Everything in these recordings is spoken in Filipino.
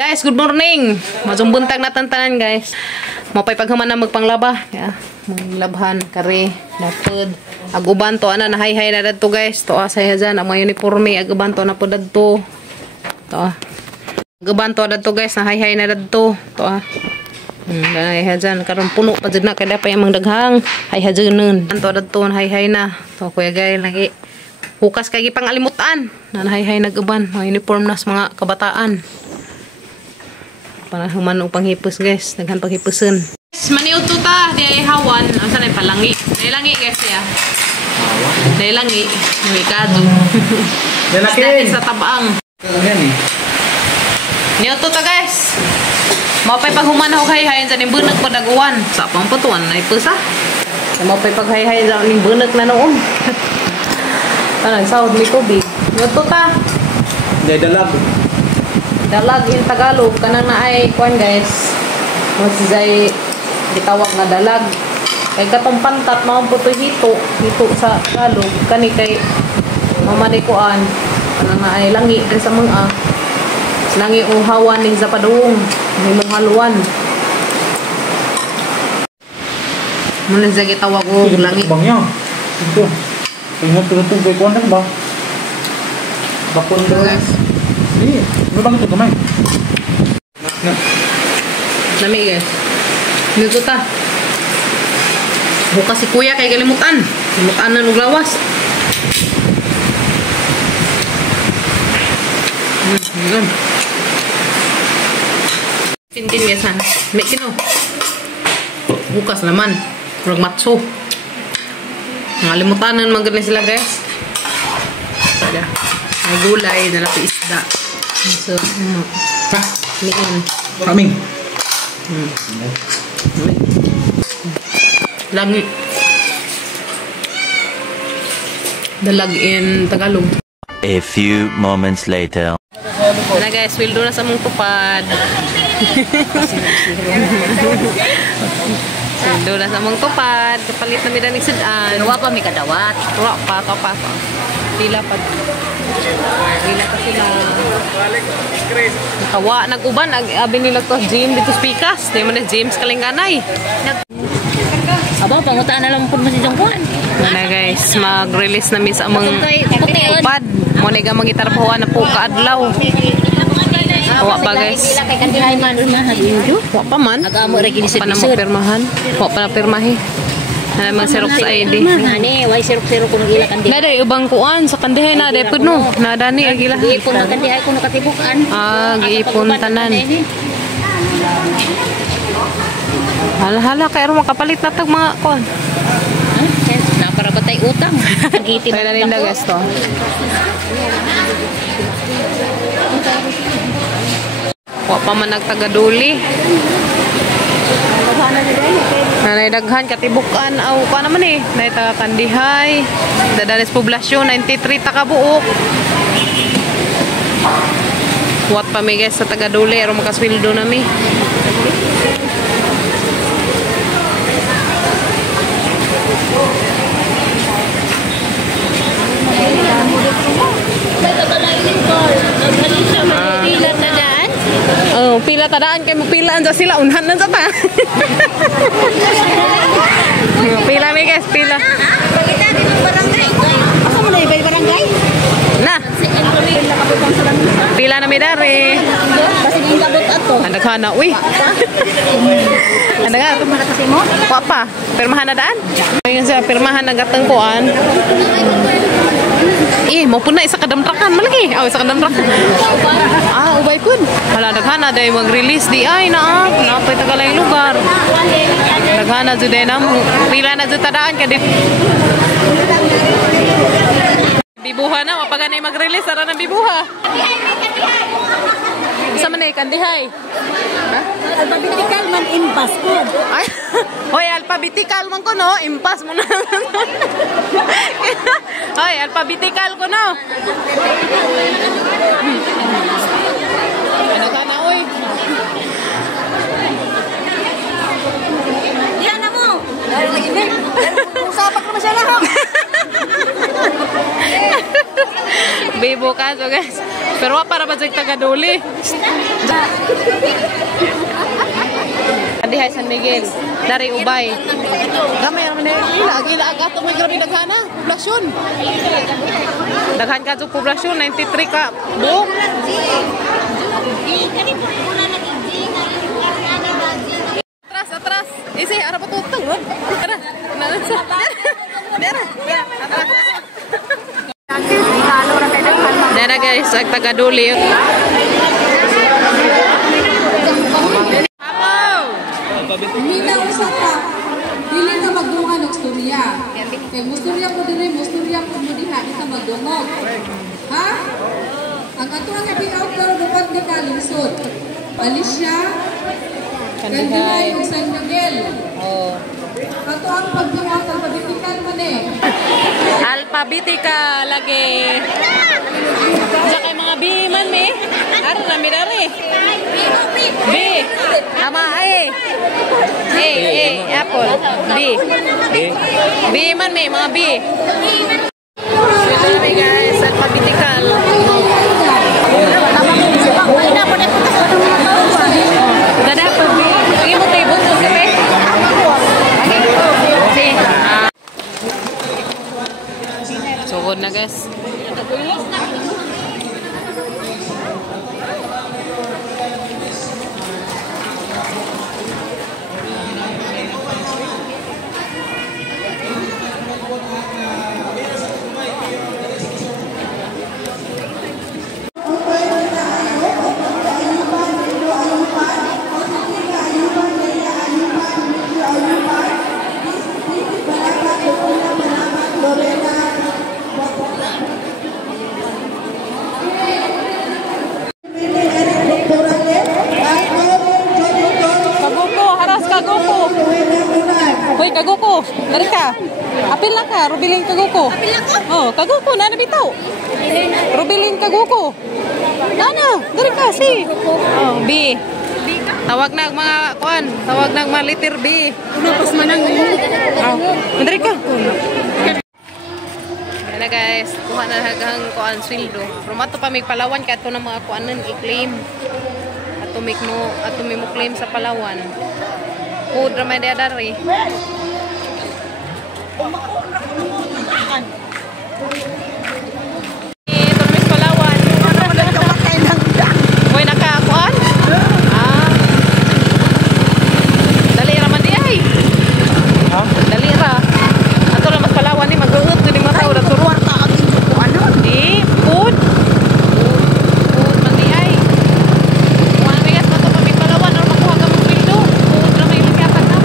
Guys, good morning. Masong buntag na tantanan, guys. Mapay paghaman na magpanglaba. Yeah. Maglabhan, kare, napod. Aguban to, ana, nahay-hay na dadto, guys. To, asaya dyan. Ang mga uniforme, aguban to na po dadto. To, aguban to dadto, guys. Nahay-hay na dadto. To, nahay-hay dyan. Karoon puno pa dyan na. Kaya pa yung mga daghang. Hay-hay dyan nun. To, dadto, nahay-hay na. To, kuya, guys, lagi. Hukas kay pang alimutan. Nahay-hay na aguban. Mga uniform na sa mga kabataan. Para human upang hipos, guys. Naghan pang hiposun. Maniuto ta, di ay hawan. Asa na palangi. Di langi, guys, ya. Di langi. May kado. Isda sa tabaang. Niuto ta, guys. Mapay paghuman ako hay-hayan sa nimbunag padaguan. Sa pang patuan na ipusa. Mapay paghay-hayan sa nimbunag na noon. Tanang sahod ni tubig. Niuto ta. Di dalag. Dalag in Tagalog kanang na ay kuan, guys. Masay gitawag nga dalag. Kay katong pantat mao puto hito sa Tagalog kani kay mamani kuan kanang na ay langi din sa mga langi uhawan ning sa padung nimong haluan. Muna sa gitawag og langi. Bangnya. Ito. Ingat tuh kay kuan ba? Bakon guys. Iya, lu bang itu kemana? Nah, nami, guys. Dito ta. Buka si kuya kay kalimutan. Kalimutan na nuglawas. Tintin, guys, ha. May kino. Bukas naman. Kurang matso. Ngalimutan na magaling sila, guys. Ada. May gulay na lapi isda. So, liin. Kaming. Langi. Dalag in Tagalog. A few moments later. Ano, guys, wildo na sa mong tupad. Wildo na sa mong tupad. Kapalit na mi danig sudan. Pero pa may kadawat. Tuwa pa. Pila pa. Pila pa sila. Kawa, nag-uban. Abi nila to, James dito speakas. Di mo na James Kalinganay. Aba, pangutaan na lang po mo si Jongkuan. Ano, guys, mag-release na mi sa among tupad. Muna nga magitarpawa na po kaadlaw. Kawa pa, guys. Kawa pa man. Pa na magpirmahan. Kawa pa na pirmahe. Ano mga Xerox ID. Why sirok-sirok kung ila kandihay? Naday, ubang kuan sa kandihay na. Naday po, no? Nadani, agila. Giipon na kandihay kung nakatibukan. Giipon tanan. Hala, kaya makapalit na tag mga kuan. Para batay utang. Kaya na rin na, guys, to. Wa pa man nagtagaduli. Nanay daghan katibukan aw pa naman eh. Nay taga Kandihay. Dadanes poblasyon 93 ta ka buok. Wat pa mi, guys, sa tagaduli aron makasweldo nami. Pila tadaan kay pilaan sa sila unhan na sa ta. Pila mi, guys, pila. Asa mo na ibay barangay? Na. Pila na mi dare. Kasi ingabot ato. Andak na, uy. Andak nga. Para kasi mo? Wa pa. Pirmahan na daan. Ayun sa pirmahan nagatang kuan. Mau pun na isa kadamtrakan malagi. Isa kadamtrakan. Ubay pun. Hala, daghana day mag-release di ay na. Napay tagalay lugar. Daghana jud day nam pila na jud tadaan ka dit. Bibuha na mapaganay mag-release ara nang bibuha. Sa man ay Kandihay. Ha? Alphabetical man impas ko. Ay, hoy, alphabetical man ko, no? Impas mo na. Hoy, alphabetical ko, no? Ano ka na, oy? Yan na mo. Usapak naman siya lang. Bibo ka, so guys. Pero para ba sa tagaduli? Adi hay San Miguel dari Ubay. Gamay naman din lagi na agato may grabe daghana poblasyon. Daghan ka sa poblasyon 93 ka. Buok. Atras. Isi ara pa tutong. Ara. Dara. Atras. Dara guys, ag taga-Duli. Hindi usap ka. Dili ka magdungan og storya. Kay mustorya ko diri, mustorya ko mo diha, di ka magdungog. Ha? Ang ato nga bi-out pero dapat ni kalinsod. Alicia, Kandihay ug San Miguel. Oh. Ato ang pagdungan alphabetical man eh. Alphabetica lagi. Sa kay mga B man me. Ara na mirari. B. Ama A. Apple. B. B man me mga B. Sila mi guys, alphabetical. Gada pa B. Lagi mo tayo buto kape. Sugod na guys. Hoy, kaguko. Dari ka. Apil na ka. Rubiling kaguko. Apil na ko? Oh, kaguko. Nana bitaw. Rubiling kaguko. Nana. Dari ka. Si. Oh, B. Tawag na mga kuan. Tawag na mga letter B. Tapos manang Oh, dari ka. Yan na guys. Kuha na hagang kuan sweldo. Pero mato pa may Palawan kaya ito na mga kuanan i-claim. Ato may mo claim sa Palawan. Food ramay dia dari. Ito na Palawan. Hoy nakakuan? Dali ra man di ay. Ha? Dali ra. Ato lang mas Palawan ni maghuhut ni mga tao ra suruan ta ang ano? Di food. Food man di ay. Kuan bigas mato pa may Palawan or makuha ka mo sweldo. Food ra may likyatan na.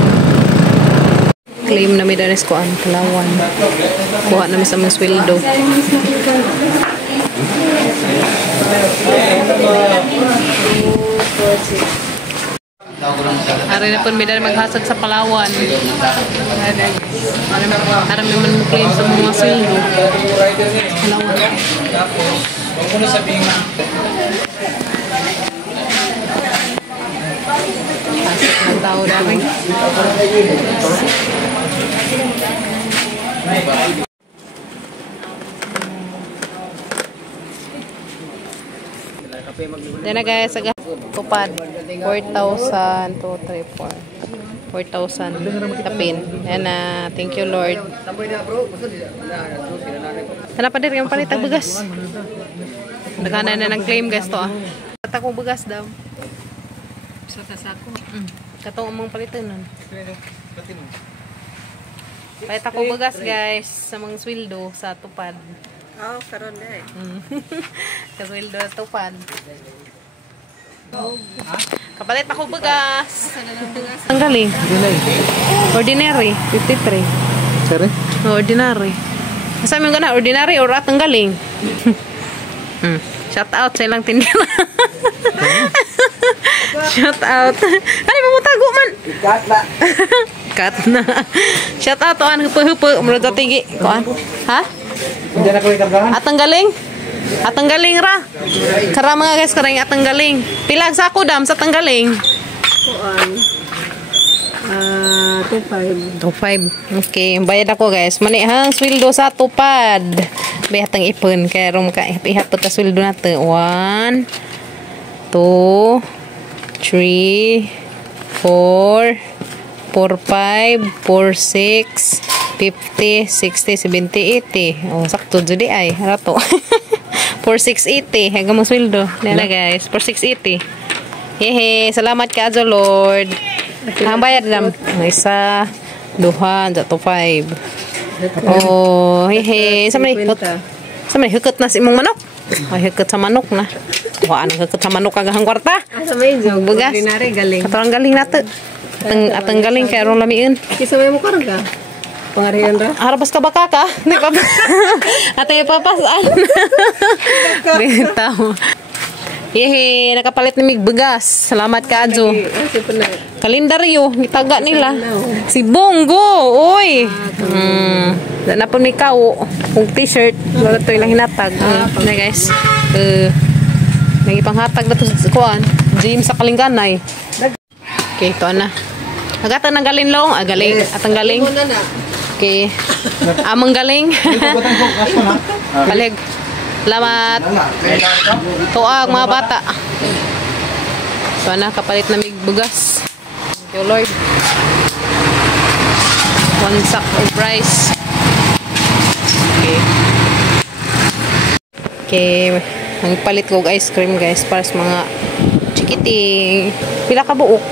Claim na may danes ko ang Palawan. Kuha na may sa mga sweldo. Hari na po may dali maghasad sa Palawan. Hari may man mo claim sa mga sweldo. Palawan. Huwag ko na sabihin nga. Hasad ng tao dami. Yan na guys, tupad 4,000, 2, 3, 4 4,000 tapin. Yan na, thank you Lord. Hanap pa din yung palitang bugas. Naghanan na ng claim guys to ah. Katakong bugas daw. Sa tasako. Katong among palitan nun. Palit ako bugas guys sa mga sweldo sa tupad. Oh, karon dai. Kasweldo sa tupad. Kapalit ako bugas. Ang galing. Ordinary 53. Sorry? Ordinary. Sabi mo na ordinary or at ang galing. Shout out sa ilang tindera. Shout out. Ano mo tago man? Ikat na. Kat na. Shout out to an hupo-hupo murag tinggi. Kuan? Ha? Hindi na ko ikargahan. Atang galing. Atang galing ra. Kara mga guys, karang atang galing. Pilag sa ako dam sa tanggaling. Kuan. 2.5. 2.5. Okay, bayad ako guys. Mani hang sweldo sa tupad. Bayad ang ipon kay rom ka ihat ta sweldo nato. 1 2, 3, 4, 4, 5, 4, 6, 50, 60, 70, 80. Oh, sakto judi ay. Rato. 4680. Hanggang mong sweldo. Yan na guys. 4680. Hehe. Salamat ka ajo Lord. Ang bayad lang. Isa, duha, to 5. Oh, hehe. Sa man hukot na si imong manok. Ay, hukot sa manok na. Wala nang hukot sa manok kagahang kwarta. Asa may jog. Bugas. Ordinary galing. Katorang galing nato. Atang galing kay aron lamiin. Kisa may mo karga. Pangarihan ra. Harapos ka baka ka? Di pa. Atay papasaan. Bitaw. Yehe, nakapalit ni mig bugas. Salamat ka adjo. Kalendaryo, gitaga nila. Si Bongo, oy. Na po ni kao, ug t-shirt, wala to ilang hinatag. Na guys. Nagipanghatag na to sa kuan. Gym sa Kalinganay. Okay, ito na. Agata nang galing long, galing. Atang galing. Okay. Amang galing. Balig. Salamat. Tuag mga bata. So na kapalit na mig bugas. Thank you Lord. 1 sack of rice. Okay. Okay. Nagpalit ko ice cream guys para sa mga chikiting. Pila ka buok?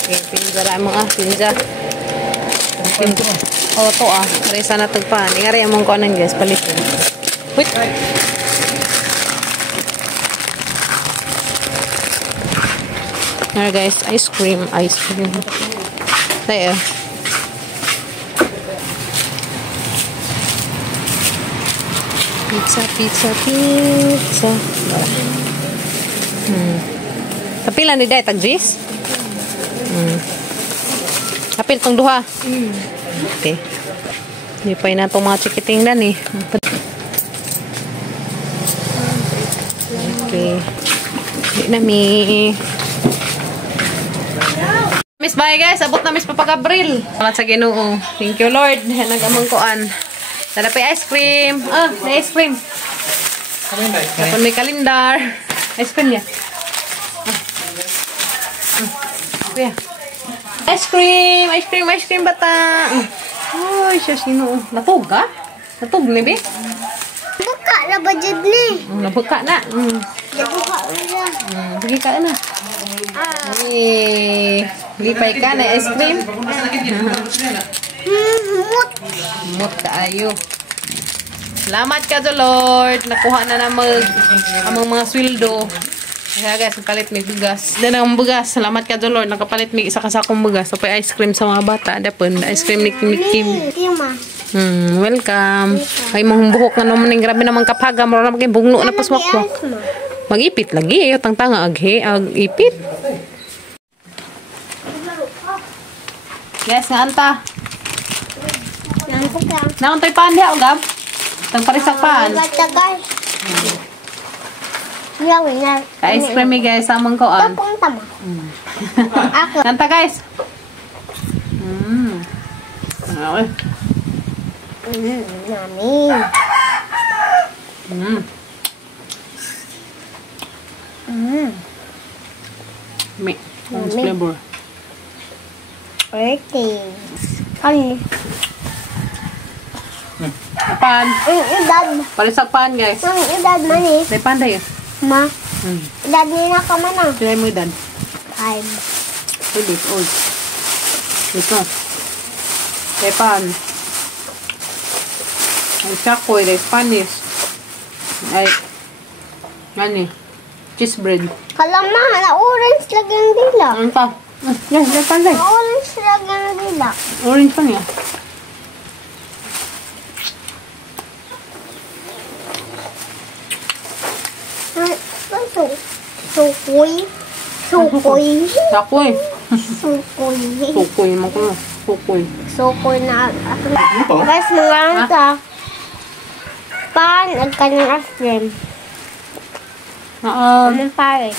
Okay, pinjara mga pinja. Oh, to Kari sana tagpan. Ingari among ko anang guys, palitin. Wait. Here guys, ice cream. There. Pizza. Kapilan ni day tag jis? Kapil tong duha. Okay. Hindi pa na itong mga chikiting na ni. Okay. Hindi na mi. Miss bye guys. Abot na Miss Papagabril. Salamat sa Ginoo. Thank you Lord. Nagamang kuan. Tara pa ice cream. Na ice cream. Kapag may kalendar. Ice cream niya. Kuya. Ice cream bata. Ay, siya sino. Natug ka? Natug ni be? Buka na ba dyan ni? Nabuka na. Nabuka na. Sige ka na. Lipay ka na ice cream. Mut kaayo. Salamat ka do Lord. Nakuha na among mga sweldo. Kaya guys, nakapalit may bugas. Yan ang bugas. Salamat ka do Lord. Nakapalit may isa kasakong bugas. So, pa ice cream sa mga bata. Dapon, ice cream ni Kim. Welcome. Ay, mong buhok na naman. Grabe naman kapaga. Mara naman kayo bugno na paswakwak. Mag-ipit lagi. Tang-tanga ag-ipit. Yes, nga anta. Nauntoy paan diya, Gab? Tang parisak paan. Ice cream guys, samang koan. Nanta guys. Me. Flavor. Pan. Parisak pan guys. Edad manis. May pan tayo. Ma. Edad nila ka man ah. Sila mo edad. 5. 2 days old. Ito. May pan. Ay chakoy. Ay Spanish. Ay ano cheese bread. Kalama, na orange lagi ang dila. Ano pa? Yes, may pan tayo. Orange lagi ang dila. Orange pa niya. Sukoy. Chakoy. Sukoy mo ko. Sukoy na. Guys, mga ta. Pan at kanyang ice cream. Anong parit?